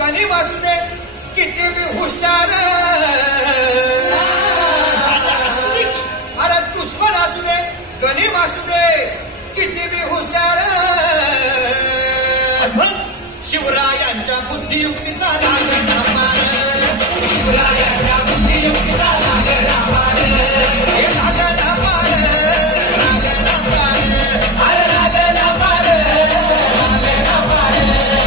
गणी वासू दे किती बी हुशार अरे दुश्मन असू दे गणी वासू दे किती बी हुशार शिवरायांच्या बुद्धियुक्तीचा लागला मार शिवरायांच्या बुद्धियुक्तीचा लागला मार हे लागला मार लागला मार अरे लागला मार लागला मार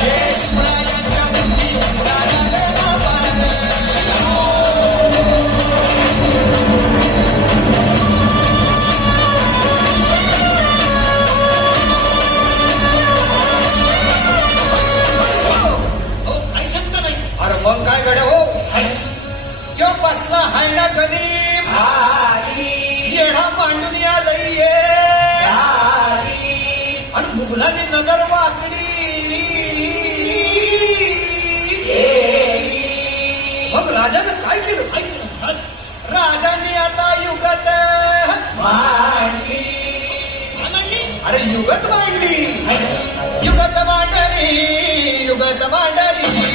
हे शिवरायांच्या बुद्धियुक्तीचा लागला मार मग काय गड हो यो बसला हाय ना गणिम येढा मांडून या लई आणि मुघलांनी नजर वाकडी मग राजानं काय केलं राजांनी आता युगत अरे युगत मांडली युगत मांडली युगत मांडली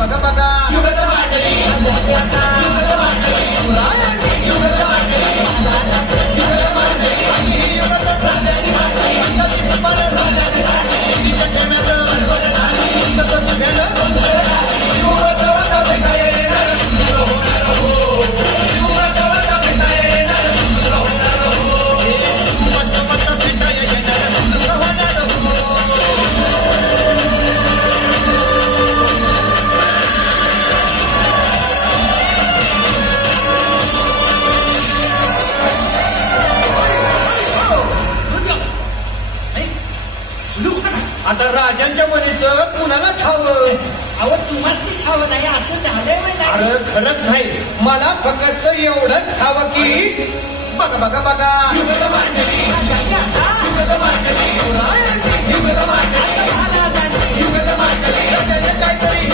बघा बघा आता राजांच्या मनीचं कुणाला ठावं अहो तुम्हाला ठावं नाही असं झालंय अरे खरंच नाही मला फक्त एवढंच ठावं की बघा बघा बघा काहीतरी